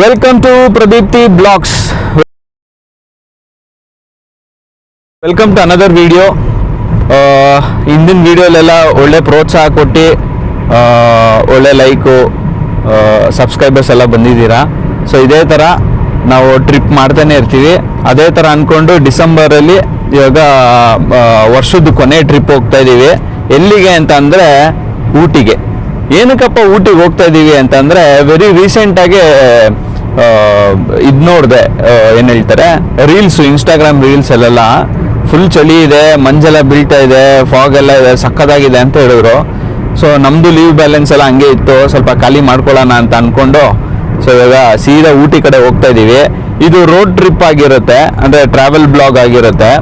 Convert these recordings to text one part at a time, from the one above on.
Welcome to Pradeepti blogs. Welcome to another video. ಹಿಂದಿನ ವಿಡಿಯೋಲೆಲ್ಲ ಒಳ್ಳೆ ಪ್ರೋತ್ಸಾಹ ಕೊಟ್ಟು ಒಳ್ಳೆ ಲೈಕು ಸಬ್ಸ್ಕ್ರೈಬರ್ಸ್ ಎಲ್ಲ ಬಂದಿದ್ದೀರಾ. ಸೊ ಇದೇ ಥರ ನಾವು ಟ್ರಿಪ್ ಮಾಡ್ತಾನೆ ಇರ್ತೀವಿ. ಅದೇ ಥರ ಅಂದ್ಕೊಂಡು ಡಿಸೆಂಬರಲ್ಲಿ ಇವಾಗ ವರ್ಷದ ಕೊನೆ ಟ್ರಿಪ್ ಹೋಗ್ತಾ ಇದ್ದೀವಿ. ಎಲ್ಲಿಗೆ ಅಂತ ಅಂದರೆ ಊಟಿಗೆ. ಏನಕ್ಕಪ್ಪ ಊಟಿಗೆ ಹೋಗ್ತಾ ಇದ್ದೀವಿ ಅಂತಂದರೆ ವೆರಿ ರೀಸೆಂಟಾಗಿ ಇದು ನೋಡಿದೆ, ಏನು ಹೇಳ್ತಾರೆ, ರೀಲ್ಸು, ಇನ್ಸ್ಟಾಗ್ರಾಮ್ ರೀಲ್ಸಲ್ಲೆಲ್ಲ ಫುಲ್ ಚಳಿ ಇದೆ, ಮಂಜೆಲ್ಲ ಬೀಳ್ತಾ ಇದೆ, ಫಾಗ್ ಎಲ್ಲ ಇದೆ, ಸಕ್ಕತ್ತಾಗಿದೆ ಅಂತ ಹೇಳಿದ್ರು. ಸೊ ನಮ್ಮದು ಲೀವ್ ಬ್ಯಾಲೆನ್ಸ್ ಎಲ್ಲ ಹಂಗೆ ಇತ್ತು, ಸ್ವಲ್ಪ ಖಾಲಿ ಮಾಡ್ಕೊಳ್ಳೋಣ ಅಂತ ಅಂದ್ಕೊಂಡು ಸೊ ಇವಾಗ ಸೀದಾ ಊಟಿ ಕಡೆ ಹೋಗ್ತಾ ಇದ್ದೀವಿ. ಇದು ರೋಡ್ ಟ್ರಿಪ್ ಆಗಿರುತ್ತೆ, ಅಂದರೆ ಟ್ರಾವೆಲ್ ಬ್ಲಾಗ್ ಆಗಿರುತ್ತೆ.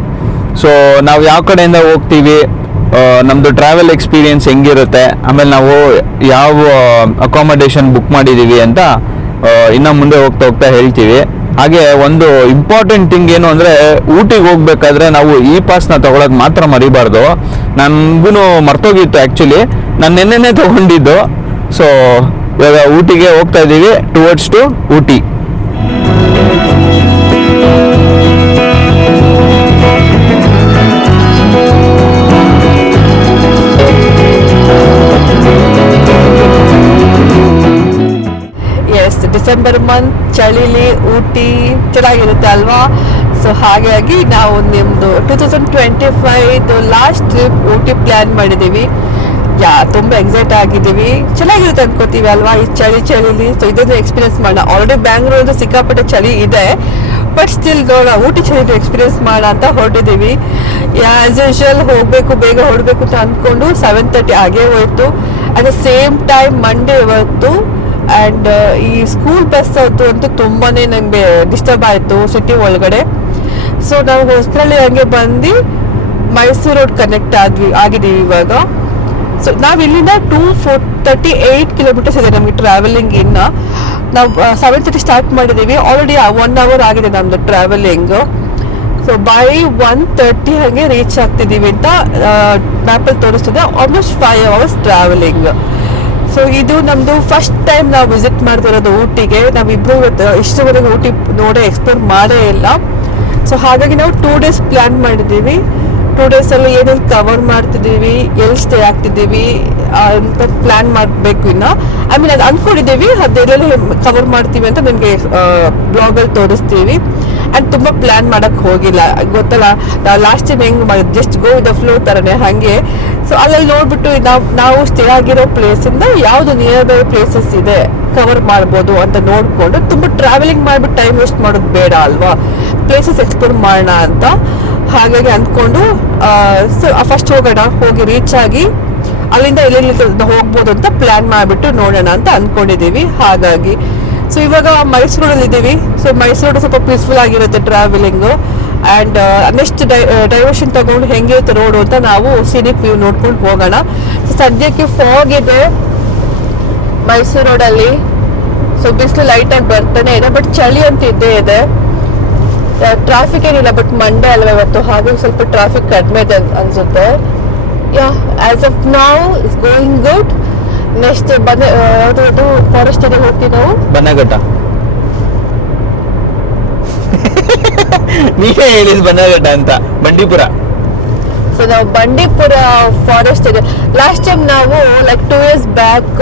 ಸೊ ನಾವು ಯಾವ ಕಡೆಯಿಂದ ಹೋಗ್ತೀವಿ, ನಮ್ಮದು ಟ್ರಾವೆಲ್ ಎಕ್ಸ್ಪೀರಿಯನ್ಸ್ ಹೆಂಗಿರುತ್ತೆ, ಆಮೇಲೆ ನಾವು ಯಾವ ಅಕಾಮಡೇಷನ್ ಬುಕ್ ಮಾಡಿದ್ದೀವಿ ಅಂತ ಇನ್ನು ಮುಂದೆ ಹೋಗ್ತಾ ಹೋಗ್ತಾ ಹೇಳ್ತೀವಿ. ಹಾಗೆ ಒಂದು ಇಂಪಾರ್ಟೆಂಟ್ ಥಿಂಗ್ ಏನು ಅಂದರೆ, ಊಟಿಗೆ ಹೋಗ್ಬೇಕಾದ್ರೆ ನಾವು ಇ ಪಾಸ್ನ ತೊಗೊಳೋದು ಮಾತ್ರ ಮರಿಬಾರ್ದು. ನನಗೂ ಮರ್ತೋಗಿತ್ತು ಆ್ಯಕ್ಚುಲಿ, ನಾನು ನೆನ್ನೆನೇ ತೊಗೊಂಡಿದ್ದು. ಸೊ ಇವಾಗ ಊಟಿಗೆ ಹೋಗ್ತಾ ಇದ್ದೀವಿ, towards to Ooty. December month ಚಳಿಲಿ ಊಟಿ ಚೆನ್ನಾಗಿರುತ್ತೆ ಅಲ್ವಾ. ಸೊ ಹಾಗಾಗಿ ನಾವು ನಿಮ್ಮದು 2025 ಲಾಸ್ಟ್ ಟ್ರಿಪ್ ಊಟಿ ಪ್ಲ್ಯಾನ್ ಮಾಡಿದ್ದೀವಿ. ತುಂಬ ಎಕ್ಸೈಟ್ ಆಗಿದ್ದೀವಿ. ಚೆನ್ನಾಗಿರುತ್ತೆ ಅನ್ಕೋತೀವಿ ಅಲ್ವಾ ಈ ಚಳಿಲಿ. ಸೊ ಇದನ್ನು ಎಕ್ಸ್ಪೀರಿಯನ್ಸ್ ಮಾಡೋಣ. ಆಲ್ರೆಡಿ ಬ್ಯಾಂಗ್ಳೂರಲ್ಲಿ ಸಿಕ್ಕಾಪಟ್ಟೆ ಚಳಿ ಇದೆ, ಬಟ್ ಸ್ಟಿಲ್ ನೋಡೋಣ ಊಟಿ ಚಳಿ ಎಕ್ಸ್ಪೀರಿಯನ್ಸ್ ಮಾಡೋಣ ಅಂತ ಹೊರಟಿದ್ದೀವಿ. ಆ್ಯಸ್ ಯೂಶುವಲ್ ಹೋಗಬೇಕು, ಬೇಗ ಹೊರಡಬೇಕು ಅಂತ ಅಂದ್ಕೊಂಡು 7:30 ಆಗೇ ಹೋಯ್ತು. At the same time Monday ಇವತ್ತು. ಆ್ಯಂಡ್ ಈ ಸ್ಕೂಲ್ ಬಸ್ ಅಂತೂ ತುಂಬಾ ನಮಗೆ ಡಿಸ್ಟರ್ಬ್ ಆಯಿತು ಸಿಟಿ ಒಳಗಡೆ. ಸೊ ನಾವು ಹೊಸಳ್ಳಿ ಹಂಗೆ ಬಂದು ಮೈಸೂರು ರೋಡ್ ಕನೆಕ್ಟ್ ಆಗಿದ್ದೀವಿ ಇವಾಗ. ಸೊ ನಾವು ಇಲ್ಲಿಂದ 238 ಕಿಲೋಮೀಟರ್ಸ್ ಇದೆ ನಮಗೆ ಟ್ರಾವೆಲಿಂಗ್. ಇನ್ನು ನಾವು 7:30 ಸ್ಟಾರ್ಟ್ ಮಾಡಿದ್ದೀವಿ. ಆಲ್ರೆಡಿ 1 ಅವರ್ ಆಗಿದೆ ನಮ್ಮದು ಟ್ರಾವೆಲಿಂಗು. ಸೊ ಬೈ 1:30 ಹಾಗೆ ರೀಚ್ ಆಗ್ತಿದ್ದೀವಿ ಅಂತ ಮ್ಯಾಪಲ್ಲಿ ತೋರಿಸ್ತದೆ. Almost 5 hours travelling. ಸೊ ಇದು ನಮ್ಮದು ಫಸ್ಟ್ ಟೈಮ್ ನಾವು ವಿಸಿಟ್ ಮಾಡ್ತಿರೋದು ಊಟಿಗೆ. ನಾವಿಬ್ಬರು ಇಷ್ಟವರೆಗೆ ಊಟಿ ನೋಡೇ ಎಕ್ಸ್ಪ್ಲೋರ್ ಮಾಡೇ ಇಲ್ಲ. ಸೊ ಹಾಗಾಗಿ ನಾವು 2 ಡೇಸ್ ಪ್ಲ್ಯಾನ್ ಮಾಡಿದ್ದೀವಿ. 2 ಡೇಸಲ್ಲಿ ಏನೇನು ಕವರ್ ಮಾಡ್ತಿದ್ದೀವಿ, ಎಲ್ಲಿ ಸ್ಟೇ ಆಗ್ತಿದ್ದೀವಿ ಅಂತ ಪ್ಲ್ಯಾನ್ ಮಾಡಬೇಕು. ಇನ್ನು ಅದು ಅಂದ್ಕೊಂಡಿದ್ದೀವಿ, ಅದೆಲ್ಲೆಲ್ಲ ಕವರ್ ಮಾಡ್ತೀವಿ ಅಂತ ನಿಮಗೆ ಬ್ಲಾಗಲ್ಲಿ ತೋರಿಸ್ತೀವಿ. ಆ್ಯಂಡ್ ತುಂಬ ಪ್ಲ್ಯಾನ್ ಮಾಡೋಕ್ಕೆ ಹೋಗಿಲ್ಲ, ಗೊತ್ತಲ್ಲ ಲಾಸ್ಟ್ ಟೈಮ್ ಹೆಂಗೆ just go with the flow ಥರನೇ ಹಾಗೆ. ಸೊ ಅಲ್ಲಲ್ಲಿ ನೋಡ್ಬಿಟ್ಟು ನಾವು ಸ್ಟೇ ಆಗಿರೋ ಪ್ಲೇಸಿಂದ ಯಾವುದು ನಿಯರ್ ಬೈ ಪ್ಲೇಸಸ್ ಇದೆ ಕವರ್ ಮಾಡ್ಬೋದು ಅಂತ ನೋಡಿಕೊಂಡು, ತುಂಬ ಟ್ರಾವೆಲಿಂಗ್ ಮಾಡಿಬಿಟ್ಟು ಟೈಮ್ ವೇಸ್ಟ್ ಮಾಡೋದು ಬೇಡ ಅಲ್ವಾ, ಪ್ಲೇಸಸ್ ಎಕ್ಸ್ಪ್ಲೋರ್ ಮಾಡೋಣ ಅಂತ ಹಾಗಾಗಿ ಅಂದ್ಕೊಂಡು ಸೊ ಫಸ್ಟ್ ಹೋಗಿ ರೀಚ್ ಆಗಿ ಅಲ್ಲಿಂದ ಎಲ್ಲೆಲ್ಲಿ ಹೋಗ್ಬೋದು ಅಂತ ಪ್ಲ್ಯಾನ್ ಮಾಡಿಬಿಟ್ಟು ನೋಡೋಣ ಅಂತ ಅಂದ್ಕೊಂಡಿದ್ದೀವಿ. ಹಾಗಾಗಿ ಸೊ ಇವಾಗ ಮೈಸೂರಲ್ಲಿ ಇದ್ದೀವಿ. ಸೊ ಮೈಸೂರು ಸ್ವಲ್ಪ ಪೀಸ್ಫುಲ್ ಆಗಿರುತ್ತೆ ಟ್ರಾವೆಲಿಂಗು. ಆ್ಯಂಡ್ ನೆಕ್ಸ್ಟ್ ಡೈವರ್ಷನ್ ತಗೊಂಡು ಹೆಂಗಿರುತ್ತೆ ರೋಡು ಅಂತ ನಾವು ಸಿನಿಕ್ ವ್ಯೂ ನೋಡ್ಕೊಂಡು ಹೋಗೋಣ. ಸೊ ಸದ್ಯಕ್ಕೆ ಫಾಗ್ ಇದೆ ಮೈಸೂರು ರೋಡಲ್ಲಿ. ಸೊ ಬಿಸಿಲು ಲೈಟಾಗಿ ಬರ್ತಾನೆ ಇದೆ, ಬಟ್ ಚಳಿ ಅಂತ ಇದ್ದೇ ಇದೆ. ಟ್ರಾಫಿಕ್ ಏನಿಲ್ಲ, ಬಟ್ ಮಂಡೇ ಅಲ್ವಾ ಇವತ್ತು, ಹಾಗೆ ಸ್ವಲ್ಪ ಟ್ರಾಫಿಕ್ ಕಡಿಮೆ ಇದೆ ಅನ್ಸುತ್ತೆ. ಆಸ್ ಆಫ್ ನಾವು ಇಟ್ಸ್ ಗೋಯಿಂಗ್ ಗುಡ್. ನೆಕ್ಸ್ಟ್ ಯಾವುದು ಫಾರೆಸ್ಟ್ ಏರಿಯಾ ಹೋಗ್ತೀವಿ ನಾವು, ಬನ್ನಘಟ್ಟ. ನೀವೇ ಹೇಳಿದ್ ಬನ್ನಘಟ್ಟ ಅಂತ, ಬಂಡೀಪುರ. ಸೊ ನಾವು Bandipur forest area. Last time ನಾವು ಲೈಕ್ 2 years ಬ್ಯಾಕ್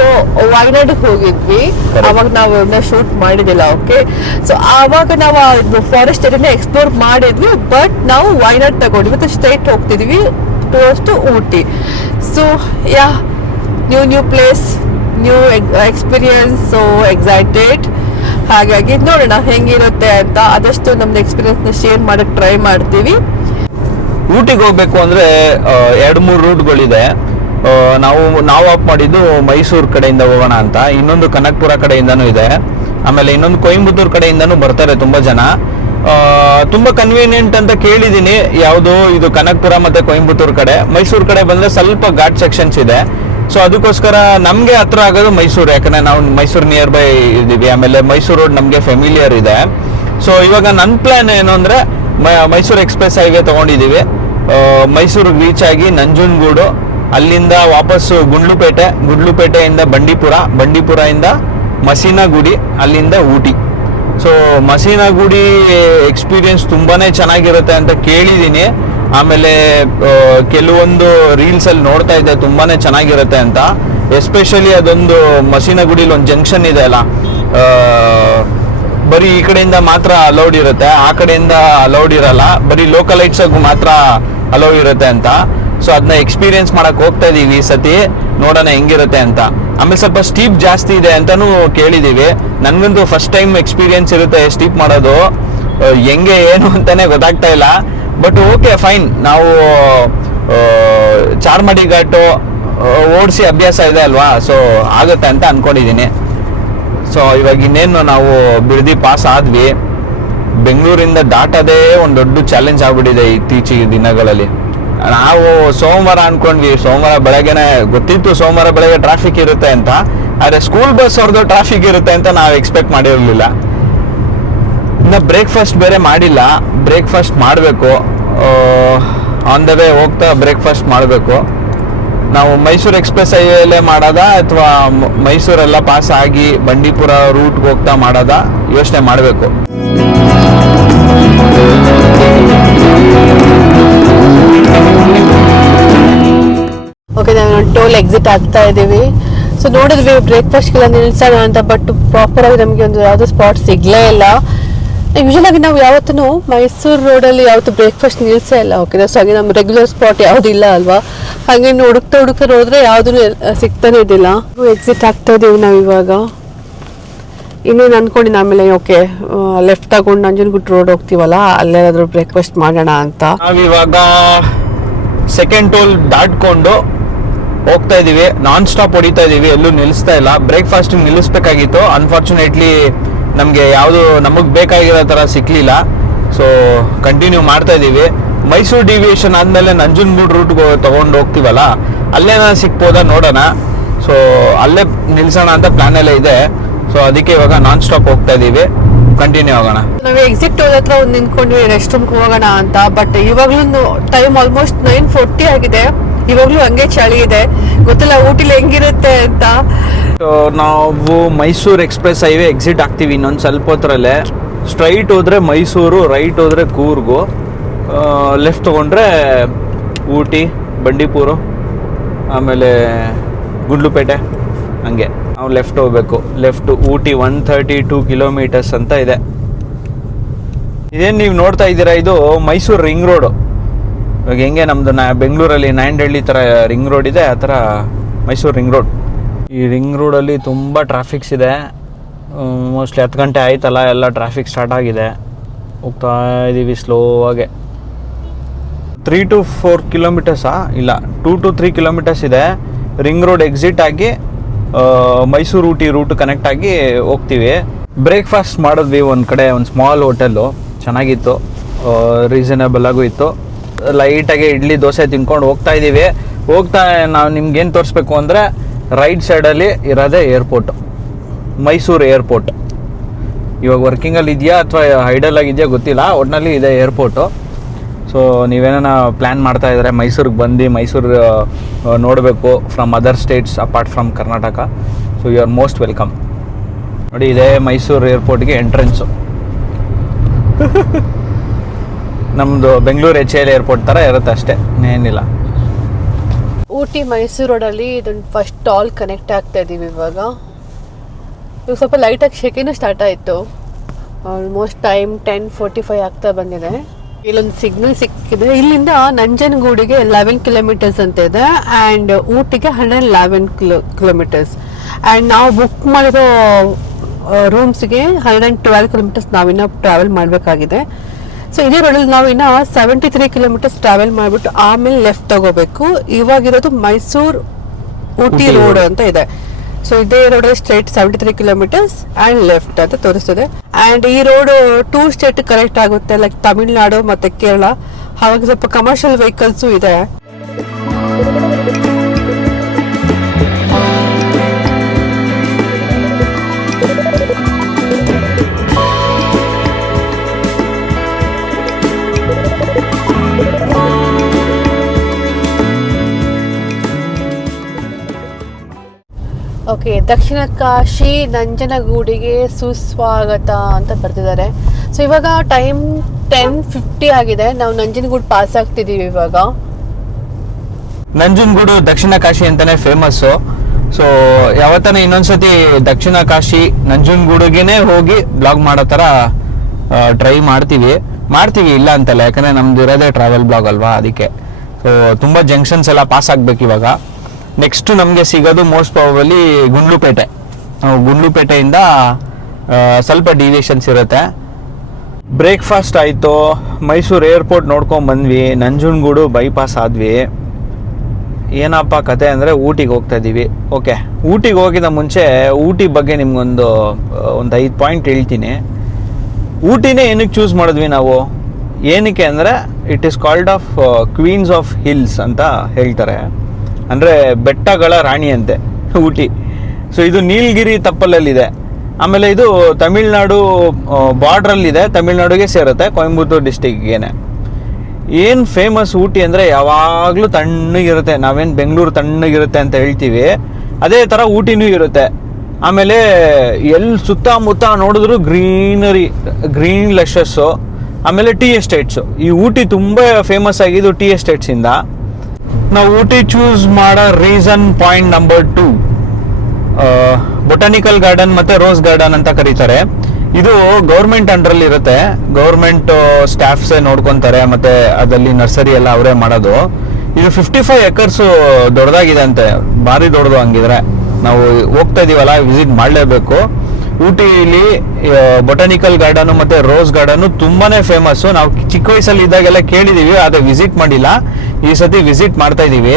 ವಯನಾಡಿಗೆ ಹೋಗಿದ್ವಿ. ಅವಾಗ ನಾವು ಶೂಟ್ ಮಾಡಿದಿಲ್ಲ. ಓಕೆ, ಸೊ ಆವಾಗ ನಾವು ಫಾರೆಸ್ಟ್ ಏರಿಯಾನ ಎಕ್ಸ್ಪ್ಲೋರ್ ಮಾಡಿದ್ವಿ, ಬಟ್ ನಾವು ವಯನಾಡ್ ತಗೊಂಡ್ವಿ. ಮತ್ತು ಸ್ಟ್ರೈಟ್ ಹೋಗ್ತಿದ್ವಿ towards to Ooty. So new place, new experience. So excited. ಹಾಗಾಗಿ ನೋಡೋಣ ಹೆಂಗಿರುತ್ತೆ ಅಂತ. ಆದಷ್ಟು ನಮ್ದು ಎಕ್ಸ್ಪೀರಿಯನ್ಸ್ನ ಶೇರ್ ಮಾಡೋಕ್ಕೆ ಟ್ರೈ ಮಾಡ್ತೀವಿ. ಊಟಿಗೆ ಹೋಗ್ಬೇಕು ಅಂದರೆ 2-3 ರೂಟ್ಗಳಿದೆ. ನಾವು ಆಪ್ ಮಾಡಿದ್ದು ಮೈಸೂರು ಕಡೆಯಿಂದ ಹೋಗೋಣ ಅಂತ. ಇನ್ನೊಂದು ಕನಕಪುರ ಕಡೆಯಿಂದನೂ ಇದೆ. ಆಮೇಲೆ ಇನ್ನೊಂದು ಕೊಯಂಬತ್ತೂರು ಕಡೆಯಿಂದನೂ ಬರ್ತಾರೆ ತುಂಬ ಜನ. ತುಂಬ ಕನ್ವೀನಿಯೆಂಟ್ ಅಂತ ಕೇಳಿದ್ದೀನಿ. ಯಾವುದು ಇದು ಕನಕಪುರ ಮತ್ತು ಕೊಯಂಬತ್ತೂರು ಕಡೆ. ಮೈಸೂರು ಕಡೆ ಬಂದರೆ ಸ್ವಲ್ಪ ಘಾಟ್ ಸೆಕ್ಷನ್ಸ್ ಇದೆ. ಸೊ ಅದಕ್ಕೋಸ್ಕರ ನಮಗೆ ಹತ್ರ ಆಗೋದು ಮೈಸೂರು, ಯಾಕಂದರೆ ನಾವು ಮೈಸೂರು ನಿಯರ್ ಬೈ ಇದ್ದೀವಿ. ಆಮೇಲೆ ಮೈಸೂರು ರೋಡ್ ನಮಗೆ ಫೆಮಿಲಿಯರ್ ಇದೆ. ಸೊ ಇವಾಗ ನನ್ನ ಪ್ಲ್ಯಾನ್ ಏನು ಅಂದರೆ ಮೈಸೂರು ಎಕ್ಸ್ಪ್ರೆಸ್ ಹೈವೇ ತೊಗೊಂಡಿದ್ದೀವಿ. ಮೈಸೂರಿಗೆ ರೀಚ್ ಆಗಿ ನಂಜನಗೂಡು, ಅಲ್ಲಿಂದ ವಾಪಸ್ಸು ಗುಂಡ್ಲುಪೇಟೆಯಿಂದ ಬಂಡೀಪುರ, ಬಂಡೀಪುರದಿಂದ ಮಸೀನಗುಡಿ, ಅಲ್ಲಿಂದ ಊಟಿ. ಸೊ ಮಸೀನಗುಡಿ ಎಕ್ಸ್ಪೀರಿಯನ್ಸ್ ತುಂಬಾ ಚೆನ್ನಾಗಿರುತ್ತೆ ಅಂತ ಕೇಳಿದ್ದೀನಿ. ಆಮೇಲೆ ಕೆಲವೊಂದು ರೀಲ್ಸಲ್ಲಿ ನೋಡ್ತಾ ಇದ್ದೆ ತುಂಬಾ ಚೆನ್ನಾಗಿರುತ್ತೆ ಅಂತ. ಎಸ್ಪೆಷಲಿ ಅದೊಂದು ಮಸೀನಗುಡಿಲಿ ಒಂದು ಜಂಕ್ಷನ್ ಇದೆ ಅಲ್ಲ, ಬರೀ ಈ ಕಡೆಯಿಂದ ಮಾತ್ರ ಅಲೌಡ್ ಇರುತ್ತೆ, ಆ ಕಡೆಯಿಂದ ಅಲೌಡ್ ಇರಲ್ಲ, ಬರೀ ಲೋಕಲೈಟ್ಸ್ಗೂ ಮಾತ್ರ ಅಲೌ ಇರುತ್ತೆ ಅಂತ. ಸೊ ಅದನ್ನ ಎಕ್ಸ್ಪೀರಿಯನ್ಸ್ ಮಾಡಕ್ ಹೋಗ್ತಾ ಇದೀವಿ ಈ ಸತಿ, ನೋಡೋಣ ಹೆಂಗಿರುತ್ತೆ ಅಂತ. ಆಮೇಲೆ ಸ್ವಲ್ಪ ಸ್ಟೀಪ್ ಜಾಸ್ತಿ ಇದೆ ಅಂತಾನೂ ಕೇಳಿದೀವಿ. ನನ್ಗಂತೂ ಫಸ್ಟ್ ಟೈಮ್ ಎಕ್ಸ್ಪೀರಿಯನ್ಸ್ ಇರುತ್ತೆ ಸ್ಟೀಪ್ ಮಾಡೋದು, ಹೆಂಗೆ ಏನು ಅಂತಾನೆ ಗೊತ್ತಾಗ್ತಾ ಇಲ್ಲ. ಬಟ್ ಓಕೆ ಫೈನ್, ನಾವು ಚಾರ್ಮಡಿ ಘಾಟು ಓಡಿಸಿ ಅಭ್ಯಾಸ ಇದೆ ಅಲ್ವಾ, ಸೊ ಆಗುತ್ತೆ ಅಂತ ಅನ್ಕೊಂಡಿದ್ದೀನಿ. ಸೊ ಇವಾಗ ಇನ್ನೇನು ನಾವು ಬಿಡದಿ ಪಾಸ್ ಆದ್ವಿ. ಬೆಂಗಳೂರಿಂದ ದಾಟೋದೇ ಒಂದು ದೊಡ್ಡ ಚಾಲೆಂಜ್ ಆಗ್ಬಿಟ್ಟಿದೆ ಇತ್ತೀಚಿಗೆ ದಿನಗಳಲ್ಲಿ. ನಾವು ಸೋಮವಾರ ಅನ್ಕೊಂಡ್ವಿ, ಸೋಮವಾರ ಬೆಳಗ್ಗೆನೆ ಗೊತ್ತಿತ್ತು ಸೋಮವಾರ ಬೆಳಗ್ಗೆ ಟ್ರಾಫಿಕ್ ಇರುತ್ತೆ ಅಂತ, ಆದರೆ ಸ್ಕೂಲ್ ಬಸ್ ಅವ್ರದ್ದು ಟ್ರಾಫಿಕ್ ಇರುತ್ತೆ ಅಂತ ನಾವು ಎಕ್ಸ್ಪೆಕ್ಟ್ ಮಾಡಿರಲಿಲ್ಲ. ಇನ್ನು ಬ್ರೇಕ್ಫಾಸ್ಟ್ ಬೇರೆ ಮಾಡಿಲ್ಲ, ಬ್ರೇಕ್ಫಾಸ್ಟ್ ಮಾಡಬೇಕು. ಆನ್ ದ ವೇ ಹೋಗ್ತಾ ಬ್ರೇಕ್ಫಾಸ್ಟ್ ಮಾಡಬೇಕು. ನಾವು ಮೈಸೂರು ಎಕ್ಸ್ಪ್ರೆಸ್ ಹೈವೇಲೇ ಮಾಡೋದಾ ಅಥವಾ ಮೈಸೂರೆಲ್ಲ ಪಾಸ್ ಆಗಿ ಬಂಡೀಪುರ ರೂಟ್ಗೆ ಹೋಗ್ತಾ ಮಾಡೋದಾ ಯೋಚನೆ ಮಾಡಬೇಕು. ಓಕೆ, ನಾವು ಟೋಲ್ ಎಕ್ಸಿಟ್ ಆಗ್ತಾ ಇದ್ದೀವಿ. ಸೊ ನೋಡಿದ್ವಿ ಬ್ರೇಕ್ಫಾಸ್ಟ್ಗೆಲ್ಲ ನಿಲ್ಸೋಣ ಅಂತ, ಬಟ್ ಪ್ರಾಪರ್ ಆಗಿ ನಮಗೆ ಒಂದು ಯಾವುದೋ ಸ್ಪಾಟ್ ಸಿಗ್ಲೇ ಇಲ್ಲ. ಯೂಶಲ್ ಆಗಿ ನಾವು ಯಾವತ್ತೂ ಮೈಸೂರು ರೋಡಲ್ಲಿ ಯಾವತ್ತು ಬ್ರೇಕ್ಫಾಸ್ಟ್ ನಿಲ್ಸೇ ಇಲ್ಲ. ಓಕೆ, ಸೊ ಹಾಗೆ ನಮ್ಮ ರೆಗ್ಯುಲರ್ ಸ್ಪಾಟ್ ಯಾವುದು ಇಲ್ಲ ಅಲ್ವಾ, ಹಾಗೆ ಹುಡುಕ್ತಾ ಹೋದ್ರೆ ಯಾವುದೂ ಸಿಗ್ತಾನೆ ಇದ್ದಿಲ್ಲ. ಎಕ್ಸಿಟ್ ಆಗ್ತಾ ಇದೀವಿ ನಾವು ಇವಾಗ. ಇನ್ನೇನು ಅನ್ಕೊಂಡಿನಿ ಆಮೇಲೆ ಓಕೆ ಲೆಫ್ಟ್ ತಗೊಂಡು ನಂಜನಗೂಡು ರೋಡ್ ಹೋಗ್ತೀವಲ್ಲ, ಅಲ್ಲೇನಾದ್ರೂ ಬ್ರೇಕ್ಫಾಸ್ಟ್ ಮಾಡೋಣ ಅಂತ. ನಾವಿವಾಗ ಸೆಕೆಂಡ್ ಟೋಲ್ ದಾಟ್ಕೊಂಡು ಹೋಗ್ತಾ ಇದೀವಿ, ನಾನ್ ಸ್ಟಾಪ್ ಹೊಡಿತಾ ಇದೀವಿ, ಎಲ್ಲೂ ನಿಲ್ಲಿಸ್ತಾ ಇಲ್ಲ. ಬ್ರೇಕ್ಫಾಸ್ಟ್ ನಿಲ್ಲಿಸ್ಬೇಕಾಗಿತ್ತು, ಅನ್ಫಾರ್ಚುನೇಟ್ಲಿ ನಮಗೆ ಯಾವುದು ನಮಗೆ ಬೇಕಾಗಿರೋ ಥರ ಸಿಕ್ಲಿಲ್ಲ. ಸೊ ಕಂಟಿನ್ಯೂ ಮಾಡ್ತಾ ಇದೀವಿ. ಮೈಸೂರು ಡಿವಿಯೇಷನ್ ಆದಮೇಲೆ ನಂಜನಗೂಡು ರೂಟ್ಗೆ ತೊಗೊಂಡು ಹೋಗ್ತೀವಲ್ಲ, ಅಲ್ಲೇನ ಸಿಕ್ಬೋದಾ ನೋಡೋಣ. ಸೊ ಅಲ್ಲೇ ನಿಲ್ಸೋಣ ಅಂತ ಪ್ಲಾನ್ ಎಲ್ಲ ಇದೆ. ಸೊ ಅದಕ್ಕೆ ಇವಾಗ ನಾನ್ ಸ್ಟಾಪ್ ಹೋಗ್ತಾ ಇದೀವಿ, ಕಂಟಿನ್ಯೂ ಆಗೋಣ. ನಾವು ಎಕ್ಸಿಟ್ ಟೋಲ್ ಹತ್ರ ಒಂದು ನಿಂತ್ಕೊಂಡ್ವಿ ರೆಸ್ಟ್ ರೂಮ್ಗೆ ಹೋಗೋಣ ಅಂತ. ಬಟ್ ಇವಾಗ್ಲೂ ಟೈಮ್ ಆಲ್ಮೋಸ್ಟ್ 9:40 ಆಗಿದೆ, ಇವಾಗ್ಲೂ ಹಂಗೆ ಚಳಿ ಇದೆ. ಗೊತ್ತಿಲ್ಲ ಊಟಿಲಿ ಹೆಂಗಿರುತ್ತೆ ಅಂತ. ನಾವು ಮೈಸೂರು ಎಕ್ಸ್ಪ್ರೆಸ್ ಹೈವೇ ಎಕ್ಸಿಟ್ ಆಗ್ತೀವಿ ಇನ್ನೊಂದು ಸ್ವಲ್ಪ ಹೊತ್ತರಲ್ಲೇ. ಸ್ಟ್ರೈಟ್ ಹೋದ್ರೆ ಮೈಸೂರು, ರೈಟ್ ಹೋದ್ರೆ ಕೂರ್ಗು, ಲೆಫ್ಟ್ ತೊಗೊಂಡ್ರೆ ಊಟಿ, ಬಂಡೀಪುರ, ಆಮೇಲೆ ಗುಂಡ್ಲುಪೇಟೆ. ಹಂಗೆ ನಾವು ಲೆಫ್ಟ್ ಹೋಗ್ಬೇಕು. ಲೆಫ್ಟ್ ಊಟಿ 132 ಕಿಲೋಮೀಟರ್ಸ್ ಅಂತ ಇದೆ. ಇದೇನು ನೀವು ನೋಡ್ತಾ ಇದ್ದೀರಾ, ಇದು ಮೈಸೂರು ರಿಂಗ್ ರೋಡು. ಇವಾಗ ಹೆಂಗೆ ನಮ್ಮದು ಬೆಂಗಳೂರಲ್ಲಿ ನಾಯಂಡಹಳ್ಳಿ ಥರ ರಿಂಗ್ ರೋಡ್ ಇದೆ, ಆ ಥರ ಮೈಸೂರು ರಿಂಗ್ ರೋಡ್. ಈ ರಿಂಗ್ ರೋಡಲ್ಲಿ ತುಂಬ ಟ್ರಾಫಿಕ್ಸ್ ಇದೆ. ಮೋಸ್ಟ್ಲಿ 10 ಗಂಟೆ ಆಯ್ತಲ್ಲ, ಎಲ್ಲ ಟ್ರಾಫಿಕ್ ಸ್ಟಾರ್ಟ್ ಆಗಿದೆ. ಹೋಗ್ತಾ ಇದ್ದೀವಿ ಸ್ಲೋ ಆಗಿ. 3 to 4 ಕಿಲೋಮೀಟರ್ಸಾ ಇಲ್ಲ 2 to 3 ಕಿಲೋಮೀಟರ್ಸ್ ಇದೆ. ರಿಂಗ್ ರೋಡ್ ಎಕ್ಸಿಟ್ ಆಗಿ ಮೈಸೂರು ಊಟಿ ರೂಟ್ ಕನೆಕ್ಟ್ ಆಗಿ ಹೋಗ್ತೀವಿ. ಬ್ರೇಕ್ಫಾಸ್ಟ್ ಮಾಡಿದ್ವಿ ಒಂದು ಕಡೆ, ಒಂದು ಸ್ಮಾಲ್ ಹೋಟೆಲ್ಲು, ಚೆನ್ನಾಗಿತ್ತು, ರೀಸನೇಬಲ್ ಆಗೂ ಇತ್ತು. ಲೈಟಾಗಿ ಇಡ್ಲಿ ದೋಸೆ ತಿನ್ಕೊಂಡು ಹೋಗ್ತಾ ಇದ್ದೀವಿ. ಹೋಗ್ತಾ ನಾವು ನಿಮ್ಗೇನು ತೋರಿಸ್ಬೇಕು ಅಂದರೆ, ರೈಟ್ ಸೈಡಲ್ಲಿ ಇರೋದೇ ಏರ್ಪೋರ್ಟ್, ಮೈಸೂರು ಏರ್ಪೋರ್ಟ್. ಇವಾಗ ವರ್ಕಿಂಗಲ್ಲಿ ಇದೆಯಾ ಅಥವಾ ಐಡಲ್ ಆಗಿದೆಯಾ ಗೊತ್ತಿಲ್ಲ, ಒಟ್ಟಿನಲ್ಲಿ ಇದೆ ಏರ್ಪೋರ್ಟು. ಸೊ ನೀವೇನ ಪ್ಲ್ಯಾನ್ ಮಾಡ್ತಾ ಇದ್ದಾರೆ ಮೈಸೂರಿಗೆ ಬಂದು ಮೈಸೂರು ನೋಡಬೇಕು from other states apart from Karnataka, so you are most welcome. ನೋಡಿ, ಇದೇ ಮೈಸೂರು ಏರ್ಪೋರ್ಟ್ಗೆ ಎಂಟ್ರೆನ್ಸು. ನಮ್ಮದು ಬೆಂಗಳೂರು HAL ಏರ್ಪೋರ್ಟ್ ಥರ ಇರುತ್ತೆ ಅಷ್ಟೇ, ಏನಿಲ್ಲ. ಊಟಿ ಮೈಸೂರು ರೋಡಲ್ಲಿ ಇದೊಂದು ಫಸ್ಟ್ ಟಾಲ್ ಕನೆಕ್ಟ್ ಆಗ್ತಾ ಇದ್ದೀವಿ ಇವಾಗ ಸ್ವಲ್ಪ ಲೈಟಾಗಿ ಶೆಕೆನೂ ಸ್ಟಾರ್ಟ್ ಆಯಿತು. ಆಲ್ಮೋಸ್ಟ್ ಟೈಮ್ 10:45 ಆಗ್ತಾ ಬಂದಿದೆ. ಇಲ್ಲೊಂದು ಸಿಗ್ನಲ್ ಸಿಕ್ಕಿದೆ. ಇಲ್ಲಿಂದ ನಂಜನಗೂಡಿಗೆ 11 ಕಿಲೋಮೀಟರ್ಸ್ ಅಂತ ಇದೆ, ಆ್ಯಂಡ್ ಊಟಿಗೆ 111 ಕಿಲೋಮೀಟರ್ಸ್. ಆ್ಯಂಡ್ ನಾವು ಬುಕ್ ಮಾಡಿರೋ ರೂಮ್ಸ್ಗೆ 112 ಕಿಲೋಮೀಟರ್ಸ್ ನಾವಿನ್ನ ಟ್ರಾವೆಲ್ ಮಾಡಬೇಕಾಗಿದೆ. ಸೊ ಇದೇ ರೋಡಲ್ಲಿ ನಾವು ಇನ್ನು 73 ಕಿಲೋಮೀಟರ್ಸ್ ಟ್ರಾವೆಲ್ ಮಾಡಿಬಿಟ್ಟು ಆಮೇಲೆ ಲೆಫ್ಟ್ ತಗೋಬೇಕು. ಇವಾಗಿರೋದು ಮೈಸೂರು ಊಟಿ ರೋಡ್ ಅಂತ ಇದೆ. ಸೊ ಇದೇ ರೋಡಲ್ಲಿ ಸ್ಟ್ರೈಟ್ 73 ಕಿಲೋಮೀಟರ್ಸ್ ಆ್ಯಂಡ್ ಲೆಫ್ಟ್ ಅಂತ ತೋರಿಸ್ತದೆ. ಆ್ಯಂಡ್ ಈ ರೋಡು 2 ಸ್ಟೇಟ್ ಕನೆಕ್ಟ್ ಆಗುತ್ತೆ, ಲೈಕ್ ತಮಿಳ್ನಾಡು ಮತ್ತು ಕೇರಳ. ಹಾಗಾಗಿ ಸ್ವಲ್ಪ ಕಮರ್ಷಿಯಲ್ ವೆಹಿಕಲ್ಸು ಇದೆ. ಓಕೆ, ದಕ್ಷಿಣ ಕಾಶಿ ನಂಜನಗೂಡಿಗೆ ಸುಸ್ವಾಗತ ಅಂತ ಬರ್ತಿದ್ದಾರೆ. ಸೊ ಇವಾಗ ಟೈಮ್ 10:50 ಆಗಿದೆ. ನಾವು ನಂಜನಗೂಡು ಪಾಸ್ ಆಗ್ತಿದ್ದೀವಿ ಇವಾಗ. ನಂಜನಗೂಡು ದಕ್ಷಿಣ ಕಾಶಿ ಅಂತಾನೆ ಫೇಮಸ್ಸು. ಸೊ ಯಾವತ್ತನ ಇನ್ನೊಂದ್ಸತಿ ದಕ್ಷಿಣ ಕಾಶಿ ನಂಜನಗೂಡಿಗೆನೆ ಹೋಗಿ ಬ್ಲಾಗ್ ಮಾಡೋ ಥರ ಟ್ರೈ ಮಾಡ್ತೀವಿ ಇಲ್ಲ ಅಂತಲ್ಲ, ಯಾಕಂದ್ರೆ ನಮ್ದು ಇರೋದೇ ಟ್ರಾವೆಲ್ ಬ್ಲಾಗ್ ಅಲ್ವಾ, ಅದಕ್ಕೆ. ಸೊ ತುಂಬ ಜಂಕ್ಷನ್ಸ್ ಎಲ್ಲ ಪಾಸ್ ಆಗ್ಬೇಕು ಇವಾಗ. ನೆಕ್ಸ್ಟ್ ನಮಗೆ ಸಿಗೋದು ಮೋಸ್ಟ್ ಪ್ರಾಬಬಲಿ ಗುಂಡ್ಲುಪೇಟೆ. ಗುಂಡ್ಲುಪೇಟೆಯಿಂದ ಸ್ವಲ್ಪ ಡಿವಿಯೇಷನ್ಸ್ ಇರುತ್ತೆ. ಬ್ರೇಕ್ಫಾಸ್ಟ್ ಆಯಿತು, ಮೈಸೂರು ಏರ್ಪೋರ್ಟ್ ನೋಡ್ಕೊಂಡು ಬಂದ್ವಿ, ನಂಜನಗೂಡು ಬೈಪಾಸ್ ಆದ್ವಿ. ಏನಪ್ಪ ಕತೆ ಅಂದರೆ ಊಟಿಗೆ ಹೋಗ್ತಾ ಇದ್ದೀವಿ. ಓಕೆ, ಊಟಿಗೆ ಹೋಗಿದ ಮುಂಚೆ ಊಟಿ ಬಗ್ಗೆ ನಿಮ್ಗೊಂದು 5 ಪಾಯಿಂಟ್ ಹೇಳ್ತೀನಿ. ಊಟಿನೇ ಏನಕ್ಕೆ ಚೂಸ್ ಮಾಡಿದ್ವಿ ನಾವು, ಏನಕ್ಕೆ ಅಂದರೆ it is called of queens of hills ಅಂತ ಹೇಳ್ತಾರೆ. ಅಂದರೆ ಬೆಟ್ಟಗಳ ರಾಣಿ ಅಂತೆ ಊಟಿ. ಸೊ ಇದು ನೀಲಗಿರಿ ತಪ್ಪಲಲ್ಲಿದೆ. ಆಮೇಲೆ ಇದು ತಮಿಳ್ನಾಡು ಬಾರ್ಡ್ರಲ್ಲಿದೆ, ತಮಿಳ್ನಾಡುಗೆ ಸೇರುತ್ತೆ, ಕೊಯಂಬತ್ತೂರು ಡಿಸ್ಟಿಕ್ಗೇನೆ. ಏನು ಫೇಮಸ್ ಊಟಿ ಅಂದರೆ ಯಾವಾಗಲೂ ತಣ್ಣಗಿರುತ್ತೆ. ನಾವೇನು ಬೆಂಗಳೂರು ತಣ್ಣಗಿರುತ್ತೆ ಅಂತ ಹೇಳ್ತೀವಿ, ಅದೇ ಥರ ಊಟಿನೂ ಇರುತ್ತೆ. ಆಮೇಲೆ ಎಲ್ಲಿ ಸುತ್ತಮುತ್ತ ನೋಡಿದ್ರು ಗ್ರೀನ್ ಲಶಸ್ಸು. ಆಮೇಲೆ ಟೀ ಎಸ್ಟೇಟ್ಸು. ಈ ಊಟಿ ತುಂಬ ಫೇಮಸ್ ಆಗಿದ್ದು ಟೀ ಎಸ್ಟೇಟ್ಸಿಂದ. ನಾವು ಊಟಿ ಚೂಸ್ ಮಾಡೋ reason point number 2, botanical garden ಮತ್ತು ರೋಸ್ ಗಾರ್ಡನ್ ಅಂತ ಕರೀತಾರೆ. ಇದು ಗೌರ್ಮೆಂಟ್ ಅಂಡರಲ್ಲಿ ಇರುತ್ತೆ. ಗೌರ್ಮೆಂಟ್ ಸ್ಟಾಫ್ಸೇ ನೋಡ್ಕೊತಾರೆ, ಮತ್ತು ಅದರಲ್ಲಿ ನರ್ಸರಿ ಎಲ್ಲ ಅವರೇ ಮಾಡೋದು. ಇದು 55 ಎಕರ್ಸು ದೊಡ್ಡದಾಗಿದೆ ಅಂತೆ, ಭಾರಿ ದೊಡ್ಡದು. ಹಂಗಿದ್ರೆ ನಾವು ಹೋಗ್ತಾ ಇದೀವಲ್ಲ, ವಿಸಿಟ್ ಮಾಡಲೇಬೇಕು. ಊಟಿಲಿ ಬೊಟಾನಿಕಲ್ ಗಾರ್ಡನು ಮತ್ತು ರೋಸ್ ಗಾರ್ಡನು ತುಂಬಾನೇ ಫೇಮಸ್ಸು. ನಾವು ಚಿಕ್ಕ ವಯಸ್ಸಲ್ಲಿ ಇದ್ದಾಗೆಲ್ಲ ಕೇಳಿದೀವಿ, ಆದರೆ ವಿಸಿಟ್ ಮಾಡಿಲ್ಲ. ಈ ಸತಿ ವಿಸಿಟ್ ಮಾಡ್ತಾ ಇದೀವಿ.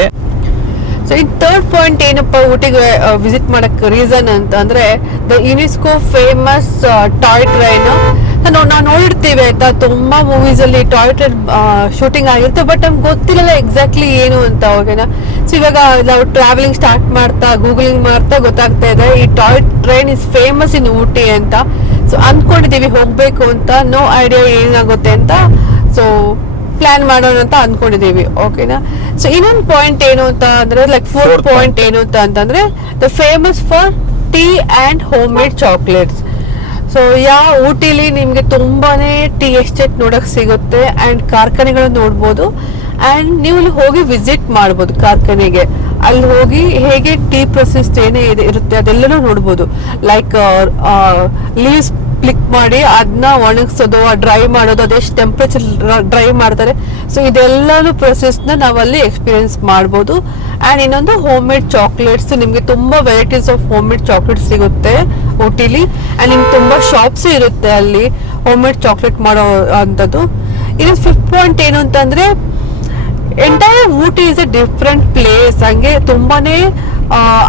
ಸೊ ಈ 3rd ಪಾಯಿಂಟ್ ಏನಪ್ಪ ಊಟಿಗೆ ವಿಸಿಟ್ ಮಾಡಕ್ ರೀಸನ್ ಅಂತ ಅಂದ್ರೆ, the UNESCO famous toy train. ನಾವು ನೋಡಿರ್ತೀವಿ ಆಯ್ತಾ, ತುಂಬಾ ಮೂವೀಸ್ ಅಲ್ಲಿ ಟಾಯ್ ಟ್ರೈನ್ ಶೂಟಿಂಗ್ ಆಗಿರುತ್ತೆ, ಬಟ್ ನಮ್ಗೆ ಗೊತ್ತಿರಲ್ಲ ಎಕ್ಸಾಕ್ಟ್ಲಿ ಏನು ಅಂತ. ಓಕೆನಾ? ಸೊ ಇವಾಗ ನಾವು ಟ್ರಾವೆಲಿಂಗ್ ಸ್ಟಾರ್ಟ್ ಮಾಡ್ತಾ ಗೂಗಲಿಂಗ್ ಮಾಡ್ತಾ ಗೊತ್ತಾಗ್ತಾ ಇದೆ ಈ ಟಾಯ್ ಟ್ರೈನ್ ಇಸ್ ಫೇಮಸ್ ಇನ್ ಊಟಿ ಅಂತ. ಸೊ ಅಂದ್ಕೊಂಡಿದೀವಿ ಹೋಗ್ಬೇಕು ಅಂತ, ನೋ ಐಡಿಯಾ ಏನಾಗುತ್ತೆ ಅಂತ. ಸೊ ಪ್ಲಾನ್ ಮಾಡೋಣ ಅಂತ ಅನ್ಕೊಂಡಿದೀವಿ. ಓಕೆನಾ? ಸೊ ಇನ್ನೊಂದು ಪಾಯಿಂಟ್ ಏನು ಅಂತ ಅಂದ್ರೆ, ಲೈಕ್ 4th ಪಾಯಿಂಟ್ ಏನು ಅಂತಂದ್ರೆ, the famous for tea and home made chocolates. So ಊಟಿಲಿ ನಿಮ್ಗೆ ತುಂಬಾನೇ ಟೀ ಎಸ್ಟೇಟ್ ನೋಡಕ್ ಸಿಗುತ್ತೆ ಅಂಡ್ ಕಾರ್ಖಾನೆಗಳನ್ನ ನೋಡ್ಬೋದು. ಅಂಡ್ ನೀವು ಅಲ್ಲಿ ಹೋಗಿ ವಿಸಿಟ್ ಮಾಡ್ಬೋದು ಕಾರ್ಖಾನೆಗೆ. ಅಲ್ಲಿ ಹೋಗಿ ಹೇಗೆ ಟೀ ಪ್ರೊಸೆಸ್ ಏನೇ ಇರುತ್ತೆ ಅದೆಲ್ಲನೂ ನೋಡ್ಬೋದು. ಲೈಕ್ ಲೀವ್ಸ್ ಕ್ಲಿಕ್ ಮಾಡಿ ಅದನ್ನ ಒಣಗಿಸೋದು, ಡ್ರೈ ಮಾಡೋದು, ಅದೆಷ್ಟು ಟೆಂಪ್ರೇಚರ್ ಡ್ರೈ ಮಾಡ್ತಾರೆ. ಸೊ ಇದೆಲ್ಲನೂ ಪ್ರೊಸೆಸ್ನ ನಾವಲ್ಲಿ ಎಕ್ಸ್ಪೀರಿಯನ್ಸ್ ಮಾಡ್ಬೋದು. ಆ್ಯಂಡ್ ಇನ್ನೊಂದು ಹೋಮ್ ಮೇಡ್ ಚಾಕ್ಲೇಟ್ಸ್. ನಿಮಗೆ ತುಂಬ varieties of home made chocolates ಸಿಗುತ್ತೆ ಊಟಿಲಿ. ಆ್ಯಂಡ್ ನಿಮ್ಗೆ ತುಂಬ ಶಾಪ್ಸ್ ಇರುತ್ತೆ ಅಲ್ಲಿ ಹೋಮ್ ಮೇಡ್ ಚಾಕ್ಲೇಟ್ ಮಾಡೋ ಅಂಥದ್ದು. ಇನ್ನು 5th ಪಾಯಿಂಟ್ ಏನು ಅಂತಂದರೆ, entire Ooty is a different place. ಹಂಗೆ ತುಂಬಾನೇ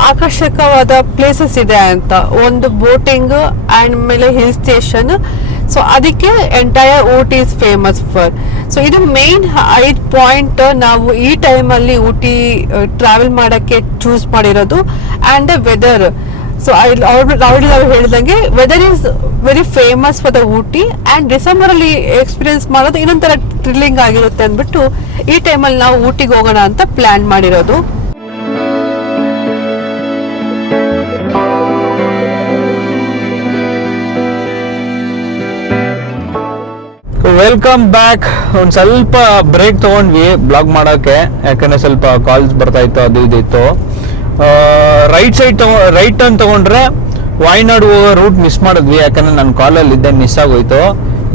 ಆಕರ್ಷಕವಾದ ಪ್ಲೇಸಸ್ ಇದೆ ಅಂತ. ಒಂದು ಬೋಟಿಂಗ್ ಅಂಡ್ ಮೇಲೆ ಹಿಲ್ ಸ್ಟೇಷನ್. ಸೊ ಅದಕ್ಕೆ entire Ooty is famous for. So ಇದು ಮೇನ್ 5 ಪಾಯಿಂಟ್ ನಾವು ಈ ಟೈಮಲ್ಲಿ ಊಟಿ ಟ್ರಾವೆಲ್ ಮಾಡೋಕ್ಕೆ ಚೂಸ್ ಮಾಡಿರೋದು. And the weather. So already ನಾವು ಹೇಳಿದಂಗೆ weather is very famous for the Ooty. And December ಅಲ್ಲಿ ಎಕ್ಸ್ಪೀರಿಯನ್ಸ್ ಮಾಡೋದು ಇನ್ನೊಂಥರ ಥ್ರಿಲ್ಲಿಂಗ್ ಆಗಿರುತ್ತೆ ಅಂದ್ಬಿಟ್ಟು ಈ ಟೈಮಲ್ಲಿ ನಾವು ಊಟಿಗೆ ಹೋಗೋಣ ಅಂತ ಪ್ಲಾನ್ ಮಾಡಿರೋದು. Welcome back. ಒಂದು ಸ್ವಲ್ಪ ಬ್ರೇಕ್ ತಗೊಂಡ್ವಿ ಬ್ಲಾಗ್ ಮಾಡೋಕ್ಕೆ, ಯಾಕಂದ್ರೆ ಸ್ವಲ್ಪ ಕಾಲ್ಸ್ ಬರ್ತಾ ಇತ್ತು, ಅದು ಇದು ಇತ್ತು. ರೈಟ್ ಟರ್ನ್ ತಗೊಂಡ್ರೆ ವಾಯ್ನಾಡ್ ಹೋಗೋ ರೂಟ್ ಮಿಸ್ ಮಾಡಿದ್ವಿ, ಯಾಕಂದ್ರೆ ನನ್ನ ಕಾಲಲ್ಲಿ ಇದ್ದೆ, ಮಿಸ್ ಆಗೋಯ್ತು.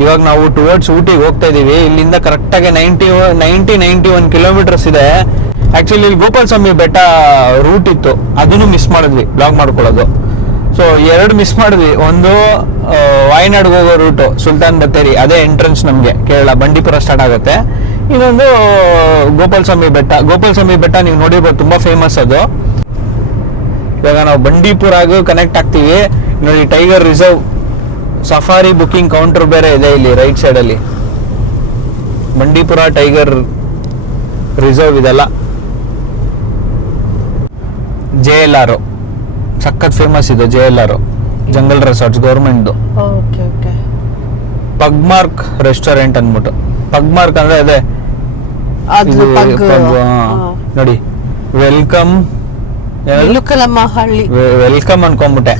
ಇವಾಗ ನಾವು ಟುವರ್ಡ್ಸ್ ಊಟಿಗೆ ಹೋಗ್ತಾ ಇದೀವಿ. ಇಲ್ಲಿಂದ ಕರೆಕ್ಟಾಗಿ 91 ಕಿಲೋಮೀಟರ್ಸ್ ಇದೆ. ಆಕ್ಚುಲಿ ಇಲ್ಲಿ ಗೋಪಾಲಸ್ವಾಮಿ ಬೆಟ್ಟ ರೂಟ್ ಇತ್ತು, ಅದನ್ನು ಮಿಸ್ ಮಾಡಿದ್ವಿ ಬ್ಲಾಗ್ ಮಾಡ್ಕೊಳ್ಳೋದು. ಸೊ 2 ಮಿಸ್ ಮಾಡಿದ್ವಿ. ಒಂದು ವಾಯ್ನಾಡ್ ಹೋಗೋ ರೂಟು ಸುಲ್ತಾನ್ ಬತ್ತೇರಿ, ಅದೇ ಎಂಟ್ರೆನ್ಸ್ ನಮಗೆ ಕೇರಳ, ಬಂಡೀಪುರ ಸ್ಟಾರ್ಟ್ ಆಗುತ್ತೆ. ಇನ್ನೊಂದು ಗೋಪಾಲಸ್ವಾಮಿ ಬೆಟ್ಟ ನೀವು ನೋಡಿರ್ಬೋದು, ತುಂಬಾ ಫೇಮಸ್ ಅದು. ಇವಾಗ ನಾವು ಬಂಡೀಪುರಾಗೂ ಕನೆಕ್ಟ್ ಆಗ್ತೀವಿ. ನೋಡಿ, tiger reserve safari booking counter ಬೇರೆ ಇದೆ ಇಲ್ಲಿ ರೈಟ್ ಸೈಡ್ ಅಲ್ಲಿ. ಬಂಡೀಪುರ ಟೈಗರ್ ರಿಸರ್ವ್ ಇದೆಲ್ಲ. JLR ಸಖತ್ ಫೇಮಸ್ ಇದು. JLR ಜಂಗಲ್ ರೆಸಾರ್ಟ್ಸ್ ಗೌರ್ಮೆಂಟ್ದು. ಪಗ್ಮಾರ್ಕ್ ರೆಸ್ಟೋರೆಂಟ್ ಅಂದ್ಬಿಟ್ಟು. ಪಗ್ಮಾರ್ಕ್ ಅಂದ್ರೆ ಅದೇ ನೋಡಿ, ವೆಲ್ಕಮ್ ಇಳುಕಲಮ್ಮ ಹಳ್ಳಿ. ವೆಲ್ಕಮ್ ಅನ್ಕೊಂಬಿಟ್ಟೆ.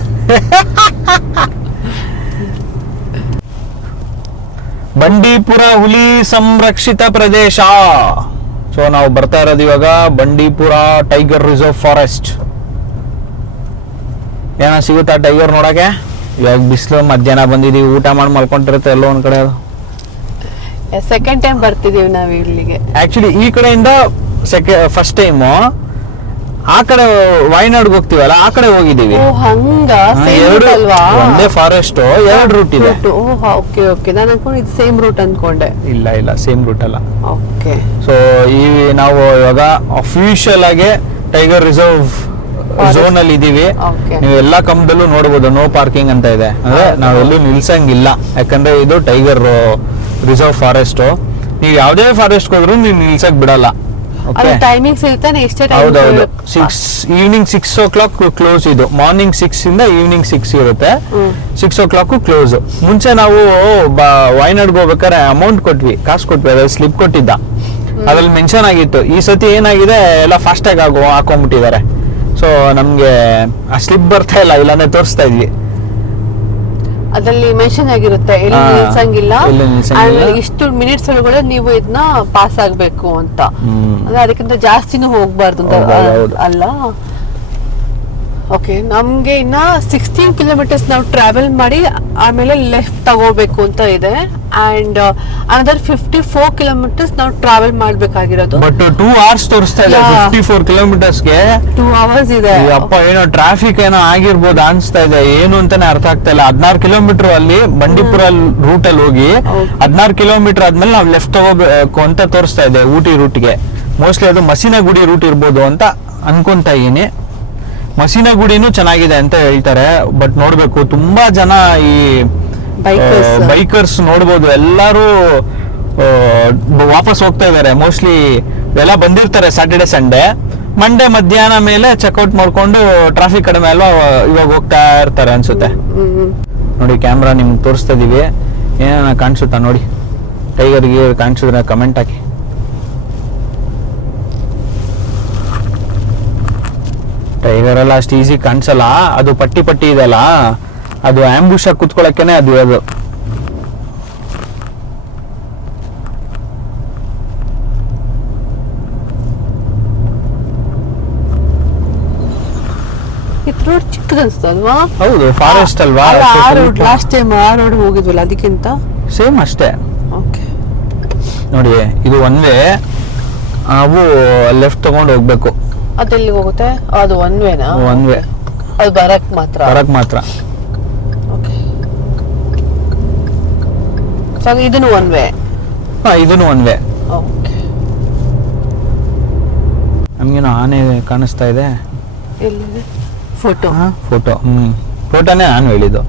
ಬಂಡೀಪುರ ಹುಲಿ ಸಂರಕ್ಷಿತ ಪ್ರದೇಶ. ಸೊ ನಾವು ಬರ್ತಾ ಇರೋದು ಇವಾಗ ಬಂಡೀಪುರ ಟೈಗರ್ ರಿಸರ್ವ್ ಫಾರೆಸ್ಟ್. ಏನ ಸಿಗುತ್ತಾ ಟೈಗರ್ ನೋಡಕ್ಕೆ? ಇವಾಗ ಬಿಸಿಲು ಮಧ್ಯಾಹ್ನ ಬಂದಿದೀವಿ, ಊಟ ಮಾಡಿ ಮಲ್ಕೊಂಡಿರುತ್ತೆ ಎಲ್ಲೋ ಒಂದ್ ಕಡೆ. ಸೆಕೆಂಡ್ ಟೈಮ್ ಬರ್ತಿದೀವಿ ನಾವ್ ಇಲ್ಲಿಗೆ. ಆಕ್ಚುಲಿ ಈ ಕಡೆಯಿಂದ ಫಸ್ಟ್ ಟೈಮ್ ಆ ಕಡೆ ವಾಯ್ನಾಡ್ಗೆ ಹೋಗ್ತೀವಲ್ಲ, ಆ ಕಡೆ ಹೋಗಿದೀವಿ. ಹಂಗ ಅಲ್ವಾ? ಒಂದೇ ಫಾರೆಸ್ಟ್, 2 ರೂಟ್ ಇದೆ. ಓಕೆ ಓಕೆ, ನಾನು ಅನ್ಕೊಂಡು ಇದು ಸೇಮ್ ರೂಟ್ ಅನ್ಕೊಂಡೆ. ಇಲ್ಲ ಸೇಮ್ ರೂಟ್ ಅಲ್ಲ. ಓಕೆ. ಸೊ ಈ ನಾವು ಇವಾಗ ಅಫಿಷಿಯಲ್ ಆಗಿ ಟೈಗರ್ ರಿಸರ್ವ್ ಝೋನ್ ಅಲ್ಲಿ ಇದೀವಿ. ನೀವು ಎಲ್ಲಾ ಕಂಬದಲ್ಲೂ ನೋಡಬಹುದು ನೋ ಪಾರ್ಕಿಂಗ್ ಅಂತ ಇದೆ. ಅಂದ್ರೆ ನಾವೆಲ್ಲೂ ನಿಲ್ಸಂಗಿಲ್ಲ, ಯಾಕಂದ್ರೆ ಇದು ಟೈಗರ್ ರಿಸರ್ವ್ ಫಾರೆಸ್ಟ್. ನೀವು ಯಾವ್ದೇ ಫಾರೆಸ್ಟ್ ಹೋದ್ರು ನೀವು ನಿಲ್ಸಕ್ ಬಿಡಲ್ಲ. ಟೈಮಿಂಗ್ಸ್ ಇರುತ್ತೆ, ಎಷ್ಟೇ ಟೈಮ್? ಹೌದೌದು, ಈವ್ನಿಂಗ್ 6 o'clock ಕ್ಲೋಸ್. ಇದು ಮಾರ್ನಿಂಗ್ 6 ಇಂದ ಈವ್ನಿಂಗ್ 6 ಇರುತ್ತೆ. 6 o'clock ಕ್ಲೋಸ್. ಮುಂಚೆ ನಾವು ವಾಯ್ನಾಡ್ಗೆ ಹೋಗ್ಬೇಕಾದ್ರೆ ಅಮೌಂಟ್ ಕೊಟ್ವಿ, ಕಾಸು ಕೊಟ್ವಿ, ಅದ್ರಲ್ಲಿ ಸ್ಲಿಪ್ ಕೊಟ್ಟಿದ್ದ, ಅದ್ರಲ್ಲಿ ಮೆನ್ಷನ್ ಆಗಿತ್ತು. ಈ ಸತಿ ಏನಾಗಿದೆ, ಎಲ್ಲ ಫಾಸ್ಟ್ ಆಗಿ ಹಾಕೊಂಡ್ಬಿಟ್ಟಿದ್ದಾರೆ. ಸೊ ನಮ್ಗೆ ಆ ಸ್ಲಿಪ್ ಬರ್ತಾ ಇಲ್ಲ, ಇಲ್ಲಾಂದ್ರೆ ತೋರಿಸ್ತಾ ಇದ್ವಿ. ಅದ್ರಲ್ಲಿ ಮೆನ್ಷನ್ ಆಗಿರುತ್ತೆ ಎಲ್ಲಿ ನಿಲ್ಸಂಗಿಲ್ಲ, ಇಷ್ಟು ಮಿನಿಟ್ಸ್ ಒಳಗಡೆ ನೀವು ಇದನ್ನ ಪಾಸ್ ಆಗ್ಬೇಕು ಅಂತ. ಅಂದ್ರೆ ಅದಕ್ಕಿಂತ ಜಾಸ್ತಿನೂ ಹೋಗ್ಬಾರ್ದು ಅಲ್ಲ. ಓಕೆ, ನಮ್ಗೆ ಇನ್ನ 16 ಕಿಲೋಮೀಟರ್ಸ್ ನಾವು ಟ್ರಾವೆಲ್ ಮಾಡಿ ಆಮೇಲೆ ಲೆಫ್ಟ್ ತಗೋಬೇಕು ಅಂತ ಇದೆ. ಅಂಡ್ ಅನದರ್ 54 ಕಿಲೋಮೀಟರ್ಸ್ ನಾವು ಟ್ರಾವೆಲ್ ಮಾಡ್ಬೇಕಾಗಿರೋದು. ಬಟ್ 2 hours ತೋರಿಸ್ತಾ ಇದೆ 54 ಕಿಲೋಮೀಟರ್ಸ್ಗೆ. 2 hours ಇದೆ. ಅಪ್ಪ, ಏನೋ ಟ್ರಾಫಿಕ್ ಏನೋ ಆಗಿರ್ಬೋದು ಅನ್ಸ್ತಾ ಇದೆ, ಏನು ಅಂತಾನೆ ಅರ್ಥ ಆಗ್ತಾ ಇಲ್ಲ. 16 ಕಿಲೋಮೀಟರ್ ಅಲ್ಲಿ ಬಂಡೀಪುರ ರೂಟ್ ಅಲ್ಲಿ ಹೋಗಿ 16 ಕಿಲೋಮೀಟರ್ ಆದ್ಮೇಲೆ ನಾವು ಲೆಫ್ಟ್ ತಗೋಬೇಕು ಅಂತ ತೋರಿಸ್ತಾ ಇದೆ ಊಟಿ ರೂಟ್ಗೆ. ಮೋಸ್ಟ್ಲಿ ಅದು ಮಸೀನಗುಡಿ ರೂಟ್ ಇರ್ಬೋದು ಅಂತ ಅನ್ಕೊಂತಾ ಇದೀನಿ. ಮಸೀನಗುಡಿನೂ ಚೆನ್ನಾಗಿದೆ ಅಂತ ಹೇಳ್ತಾರೆ, ಬಟ್ ನೋಡ್ಬೇಕು. ತುಂಬಾ ಜನ ಈ ಬೈಕರ್ಸ್ ನೋಡ್ಬೋದು, ಎಲ್ಲರೂ ವಾಪಸ್ ಹೋಗ್ತಾ ಇದಾರೆ. ಮೋಸ್ಟ್ಲಿ ಎಲ್ಲ ಬಂದಿರ್ತಾರೆ ಸ್ಯಾಟರ್ಡೆ ಸಂಡೇ, ಮಂಡೇ ಮಧ್ಯಾಹ್ನ ಮೇಲೆ ಚೆಕ್ಔಟ್ ಮಾಡ್ಕೊಂಡು ಟ್ರಾಫಿಕ್ ಕಡಿಮೆ ಅಲ್ವಾ, ಇವಾಗ ಹೋಗ್ತಾ ಇರ್ತಾರೆ ಅನ್ಸುತ್ತೆ. ನೋಡಿ, ಕ್ಯಾಮ್ರಾ ನಿಮ್ಗೆ ತೋರಿಸ್ತಾ ಇದೀವಿ, ಏನೇನ ಕಾಣಿಸುತ್ತಾ ನೋಡಿ. ಟೈಗರ್ಗೆ ಕಾಣಿಸಿದ್ರೆ ಕಮೆಂಟ್ ಹಾಕಿ. ಟೈಗರ್ ಎಲ್ಲ ಅಷ್ಟು ಈಸಿ ಕಾಣಿಸಲ್ಲ, ಅದು ಪಟ್ಟಿ ಪಟ್ಟಿ ಇದೆಲ್ಲ, ಅದು ಆಂಬುಷ್ ಆಗಿ ಕುತ್ಕೊಳ್ಳೋಕೆನೆ ಅದು ಇರೋದು. ರೋಡ್ ಚಿಕ್ಕದ ಅನ್ಸ್ತಲ್ವಾ? ಹೌದು, ಫಾರೆಸ್ಟ್ ಅಲ್ವಾ. ಲಾಸ್ಟ್ ಟೈಮ್ ಆ ರೋಡ್ ಹೋಗಿದ್ವಲ್ಲ, ಅದಕ್ಕಿಂತ ಸೇಮ್ ಅಷ್ಟೇ. ಓಕೆ, ನೋಡಿ, ಇದು ಒನ್ ವೇ, ನಾವು ಲೆಫ್ಟ್ ತಗೊಂಡು ಹೋಗ್ಬೇಕು. ಅದೆಲ್ಲಿ ಹೋಗುತ್ತೆ? ಅದು ಒನ್ ವೇನಾ? ಒನ್ ವೇ, ಅದು ಬರಕ್ ಮಾತ್ರ. ಓಕೆ, ಸೊ ಇದನ್ನು ಒನ್ ವೇ. ಇದನ್ನು ಒನ್ ವೇ. ಓಕೆ, ನಮ್ಗೇನೋ ಆನೆ ಕಾಣಿಸ್ತಾ ಇದೆ. ಎಲ್ಲಿದೆ ಫೋಟೋ? ಫೋಟೋನೇ ನಾನು ಹೇಳಿದ್ದು.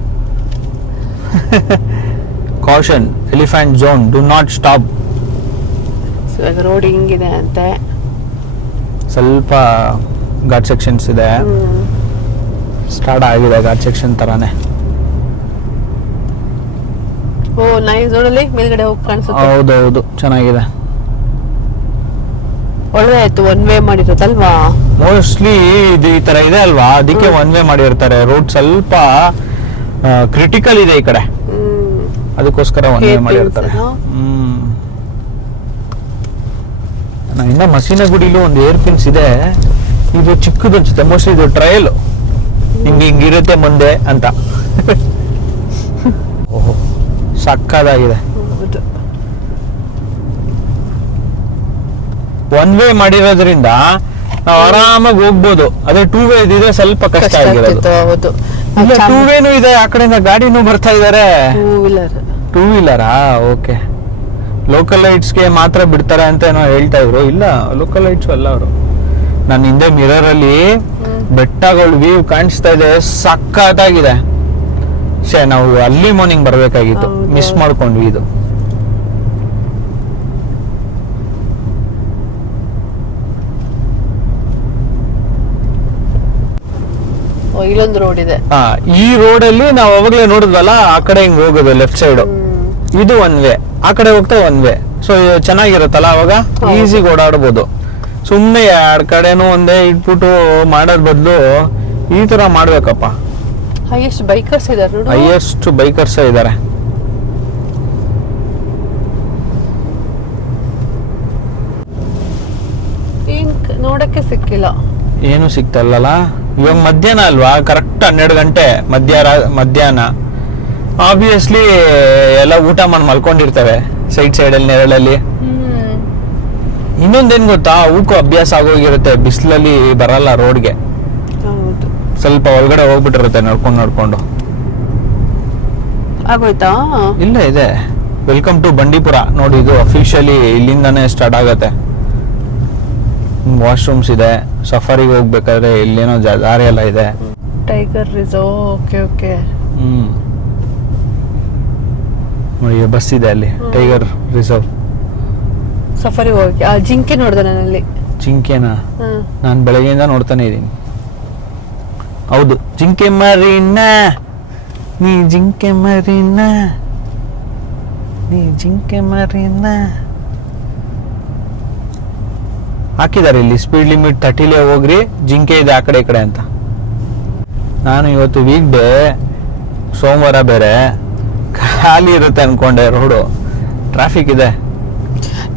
Caution, elephant zone, do not stop. ಇವಾಗ ರೋಡ್ ಹಿಂಗಿದೆ ಅಂತೆ, ಸ್ವಲ್ಪ ಘಾಟ್ ಸೆಕ್ಷನ್ಸ್ ಇದೆ. ಸ್ಟಾರ್ಟ್ ಆಗಿದೆ ಘಾಟ್ ಸೆಕ್ಷನ್ ತರಾನೇ. ಓ ನೈಸ್, ನೋಡಲಿ ಮೇಲ್ಗಡೆ ಹೋಗಿ ಕಾಣಿಸುತ್ತೆ. ಹೌದೌದು, ಚೆನ್ನಾಗಿದೆ. ಒಳ್ಳೆ ಆಯ್ತು ಒನ್ ವೇ ಮಾಡಿರೋದಲ್ವಾ. ಮೋಸ್ಟ್ಲಿ ಇದು ಈ ತರ ಇದೆ ಅಲ್ವಾ, ಅದಕ್ಕೆ ಒನ್ ವೇ ಮಾಡಿರ್ತಾರೆ. ರೋಡ್ ಸ್ವಲ್ಪ ಕ್ರಿಟಿಕಲ್ ಇದೆ ಈ ಕಡೆ, ಅದಕ್ಕೋಸ್ಕರ ಒನ್ ವೇ ಮಾಡಿರ್ತಾರೆ. ಇನ್ನ ಮಸೀನಗುಡಿಲೂ ಒಂದು ಏರ್ ಪಿನ್ಸ್ ಇದೆ, ಇದು ಚಿಕ್ಕದು ಅನ್ಸುತ್ತೆ. ಮೋಸ್ಟ್ಲಿ ಇದು ಟ್ರಯಲ್, ಹಿಂಗಿರುತ್ತೆ ಮುಂದೆ ಅಂತ. ಓಹೋ, ಸಕ್ಕದಾಗಿದೆ. ಒನ್ ವೇ ಮಾಡಿರೋದ್ರಿಂದ ನಾವು ಆರಾಮಾಗಿ ಹೋಗ್ಬೋದು. ಅದೇ 2 ವೇ ಇದ್ರೆ ಸ್ವಲ್ಪ ಕಷ್ಟ ಆಗಿರೋದು. 2 ವೇನೂ ಇದೆ, ಆ ಕಡೆಯಿಂದ ಗಾಡಿನೂ ಬರ್ತಾ ಇದಾರೆ. 2 ವೀಲರಾ? ಓಕೆ, ಲೋಕಲ್ ಲೈಟ್ಸ್ಗೆ ಮಾತ್ರ ಬಿಡ್ತಾರೆ ಅಂತ ಏನೋ ಹೇಳ್ತಾ ಇದ್ರು. ಇಲ್ಲ, ಲೋಕಲ್ ಲೈಟ್ಸ್ ಅಲ್ಲ ಅವರು. ನನ್ನ ಹಿಂದೆ ಮಿರರ್ ಅಲ್ಲಿ ಬೆಟ್ಟಗಳು ವ್ಯೂ ಕಾಣಿಸ್ತಾ ಇದೆ, ಸಕ್ಕತ್ತಾಗಿದೆ. ನಾವು ಅರ್ಲಿ ಮಾರ್ನಿಂಗ್ ಬರ್ಬೇಕಾಗಿತ್ತು, ಮಿಸ್ ಮಾಡ್ಕೊಂಡ್ವಿ. ಇದು ಇಲ್ಲೊಂದು ರೋಡ್ ಇದೆ. ಈ ರೋಡ್ ಅಲ್ಲಿ ನಾವು ಅವಾಗಲೇ ನೋಡಿದ್ವಲ್ಲ, ಆ ಕಡೆ ಹಿಂಗ್ ಹೋಗೋದು ಲೆಫ್ಟ್ ಸೈಡ್. ಇದು ಒನ್ ವೇ, ಆ ಕಡೆ ಹೋಗ್ತಾ ಒನ್ ವೇ. ಸೊ ಚೆನ್ನಾಗಿರುತ್ತಲ್ಲ, ಅವಾಗ ಈಸಿಗೆ ಓಡಾಡ್ಬೋದು. ಸುಮ್ಮನೆ ಎರಡು ಕಡೆನೂ ಒಂದೇ ಇಟ್ಬಿಟ್ಟು ಮಾಡೋದ್ ಬದಲು ಈ ತರ ಮಾಡ್ಬೇಕಪ್ಪ. ಹೈಯೆಸ್ಟ್ ಬೈಕರ್ಸ್ ಇದಾರೆ ನೋಡು. ಹೈಯೆಸ್ಟ್ ಬೈಕರ್ಸ್ ಇದ್ದಾರೆ. ನೋಡಕ್ಕೆ ಸಿಕ್ಕಿಲ್ಲ, ಏನು ಸಿಕ್ತಲ್ಲಲ್ಲ. ಇವಾಗ ಮಧ್ಯಾಹ್ನ ಅಲ್ವಾ, ಕರೆಕ್ಟ್ 12 ಗಂಟೆ ಮಧ್ಯಾಹ್ನ. ಆಬ್ವಿಯಸ್ಲಿ ಎಲ್ಲ ಊಟ ಮಾಡಿ ಮಲ್ಕೊಂಡಿರ್ತವೆ ಸೈಡಲ್ಲಿ ನೆರಳಲ್ಲಿ. ಇನ್ನೊಂದೇನ್ ಗೊತ್ತಾ, ಅವಕ್ಕೂ ಅಭ್ಯಾಸ ಆಗೋಗಿರುತ್ತೆ, ಬಿಸಿಲಲ್ಲಿ ಬರಲ್ಲ ರೋಡ್ಗೆ. ಹೌದು, ಸ್ವಲ್ಪ ಒಳಗಡೆ ಹೋಗ್ಬಿಟ್ಟಿರುತ್ತೆ ನಡ್ಕೊಂಡು. ಆಗೋಯ್ತಾ? ಇಲ್ಲ ಇದೆ. ವೆಲ್ಕಮ್ ಟು ಬಂಡೀಪುರ ನೋಡಿ, ಇದು ಅಫಿಷಿಯಲಿ ಇಲ್ಲಿಂದಾನೇ ಸ್ಟಾರ್ಟ್ ಆಗತ್ತೆ. ವಾಶ್ರೂಮ್ಸ್ ಇದೆ, ಸಫಾರಿಗೆ ಹೋಗ್ಬೇಕಾದ್ರೆ ಇಲ್ಲೇನೋ ದಾರಿ ಎಲ್ಲ ಇದೆ. Tiger reserve. ಓಕೆ. ನೋಡಿ ಬಸ್ ಇದೆ ಅಲ್ಲಿ, ಟೈಗರ್ ರಿಸರ್ವ್. ಸಫಾರಿ ಹೋಗಿ ಆ ಜಿಂಕೆ ನೋಡ್ದೆ ನಾನಲ್ಲಿ. ಜಿಂಕೆನಾ? ನಾನು ಬೆಳಗ್ಗೆಯಿಂದ ನೋಡ್ತಾನೆ ಇದ್ದೀನಿ. ಹೌದು, ಜಿಂಕೆ ಮರಿನ ನೀ ಜಿಂಕೆ ಮರಿನ ನೀ ಜಿಂಕೆ ಮರಿನ ಹಾಕಿದ್ದಾರೆ ಇಲ್ಲಿ. ಸ್ಪೀಡ್ ಲಿಮಿಟ್ 30 ಹೋಗ್ರಿ, ಜಿಂಕೆ ಇದೆ ಆ ಕಡೆ ಈ ಕಡೆ ಅಂತ. ನಾನು ಇವತ್ತು ವೀಕ್ ಡೇ, ಸೋಮವಾರ ಬೇರೆ, ಖಾಲಿ ಇರುತ್ತೆ ಅನ್ಕೊಂಡೆ ರೋಡು, ಟ್ರಾಫಿಕ್ ಇದೆ.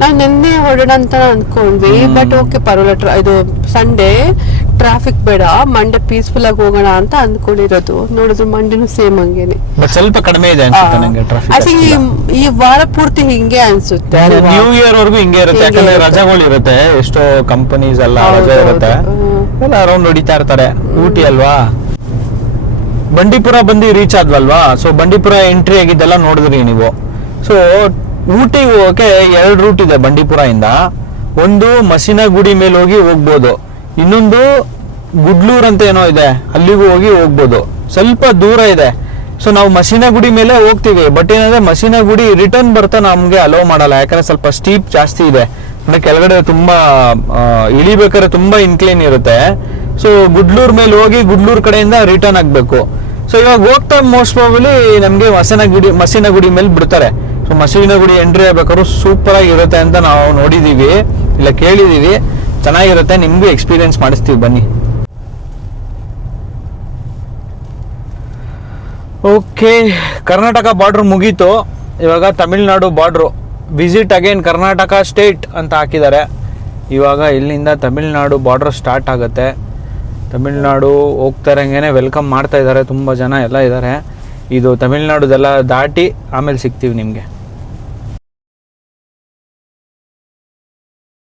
ನಾವು ನಿನ್ನೆ ಹೊರಡೋಣ ಅಂತ ಅನ್ಕೊಂಡ್ವಿ, ಬಟ್ ಓಕೆ ಪರವಾಗಿಲ್ಲ, ಇದು ಸಂಡೇ ಟ್ರಾಫಿಕ್ ಬೇಡ, ಮಂಡೇ ಪೀಸ್ಫುಲ್ ಆಗಿ ಹೋಗೋಣ ಅಂತ ಅನ್ಕೊಂಡಿರೋದು. ನೋಡಿದ್ರು ಮಂಡೇನು ಸೇಮ್ ಹಂಗೇನೆ, ಬಟ್ ಸ್ವಲ್ಪ ಕಡಿಮೆ ಇದೆ ಅನ್ಸುತ್ತೆ ನಂಗೆ ಐ ಟ್ರಾಫಿಕ್. ಥಿಂಕ್ ಈ ವಾರ ಪೂರ್ತಿ ಹಿಂಗೆ ಅನ್ಸುತ್ತೆ. ನ್ಯೂ ಇಯರ್ ವರ್ಗು ಹಿಂಗೆ ಇರುತ್ತೆ, ಯಾಕಂದ್ರೆ ರಜೆಗಳು ಇರುತ್ತೆ, ಎಷ್ಟೋ ಕಂಪನೀಸ್ ಎಲ್ಲ ರಜೆ ಇರುತ್ತೆ, ಎಲ್ಲ ಅರೌಂಡ್ ಹೊಡಿತಾ ಇರ್ತಾರೆ. ಊಟಿ ಅಲ್ವಾ, ಬಂಡೀಪುರ ಬಂದು ರೀಚ್ ಆದ್ವಲ್ವಾ. ಸೊ ಬಂಡೀಪುರ ಎಂಟ್ರಿ ಆಗಿದ್ದೆಲ್ಲ ನೋಡಿದ್ರಿ ನೀವು. ಸೊ ಊಟಿಗೆ ಹೋಗಕ್ಕೆ 2 ರೂಟ್ ಇದೆ ಬಂಡೀಪುರ ಇಂದ. ಒಂದು ಮಸಿನಗುಡಿ ಮೇಲೆ ಹೋಗಿ ಹೋಗ್ಬೋದು, ಇನ್ನೊಂದು ಗುಡ್ಲೂರ್ ಅಂತ ಏನೋ ಇದೆ, ಅಲ್ಲಿಗೂ ಹೋಗ್ಬೋದು. ಸ್ವಲ್ಪ ದೂರ ಇದೆ. ಸೊ ನಾವು ಮಸಿನಗುಡಿ ಮೇಲೆ ಹೋಗ್ತೀವಿ, ಬಟ್ ಏನಂದ್ರೆ ಮಸಿನಗುಡಿ ರಿಟರ್ನ್ ಬರ್ತಾ ನಮ್ಗೆ ಅಲೋ ಮಾಡಲ್ಲ, ಯಾಕಂದ್ರೆ ಸ್ವಲ್ಪ ಸ್ಟೀಪ್ ಜಾಸ್ತಿ ಇದೆ. ಅಂದ್ರೆ ಕೆಳಗಡೆ ತುಂಬಾ ಇಳಿಬೇಕಾದ್ರೆ ತುಂಬಾ ಇನ್ಕ್ಲೈನ್ ಇರುತ್ತೆ. ಸೊ ಗುಡ್ಲೂರ್ ಮೇಲೆ ಹೋಗಿ ಗುಡ್ಲೂರ್ ಕಡೆಯಿಂದ ರಿಟರ್ನ್ ಆಗ್ಬೇಕು. ಸೊ ಇವಾಗ ಹೋಗ್ತಾ ಮೋಸ್ಟ್ ಪ್ರಾಬಲಿ ನಮ್ಗೆ ಮಸಿನಗುಡಿ ಮೇಲೆ ಬಿಡ್ತಾರೆ. ಸೊ ಮಸಿನಗುಡಿ ಎಂಟ್ರಿ ಆಗ್ಬೇಕಾದ್ರು ಸೂಪರ್ ಆಗಿರುತ್ತೆ ಅಂತ ನಾವು ನೋಡಿದೀವಿ, ಇಲ್ಲ ಕೇಳಿದೀವಿ, ಚೆನ್ನಾಗಿರುತ್ತೆ. ನಿಮ್ಗೂ ಎಕ್ಸ್ಪೀರಿಯನ್ಸ್ ಮಾಡಿಸ್ತೀವಿ ಬನ್ನಿ. ಓಕೆ, ಕರ್ನಾಟಕ ಬಾರ್ಡರ್ ಮುಗೀತು. ಇವಾಗ Tamil Nadu border, visit again Karnataka state ಅಂತ ಹಾಕಿದ್ದಾರೆ. ಇವಾಗ ಇಲ್ಲಿಂದ ತಮಿಳ್ನಾಡು ಬಾರ್ಡರ್ ಸ್ಟಾರ್ಟ್ ಆಗುತ್ತೆ. ತಮಿಳ್ನಾಡು ಹೋಗ್ತಾರಂಗೆ ವೆಲ್ಕಮ್ ಮಾಡ್ತಾ ಇದ್ದಾರೆ, ತುಂಬ ಜನ ಎಲ್ಲ ಇದ್ದಾರೆ. ಇದು ತಮಿಳ್ನಾಡುದೆಲ್ಲ ದಾಟಿ ಆಮೇಲೆ ಸಿಗ್ತೀವಿ ನಿಮಗೆ.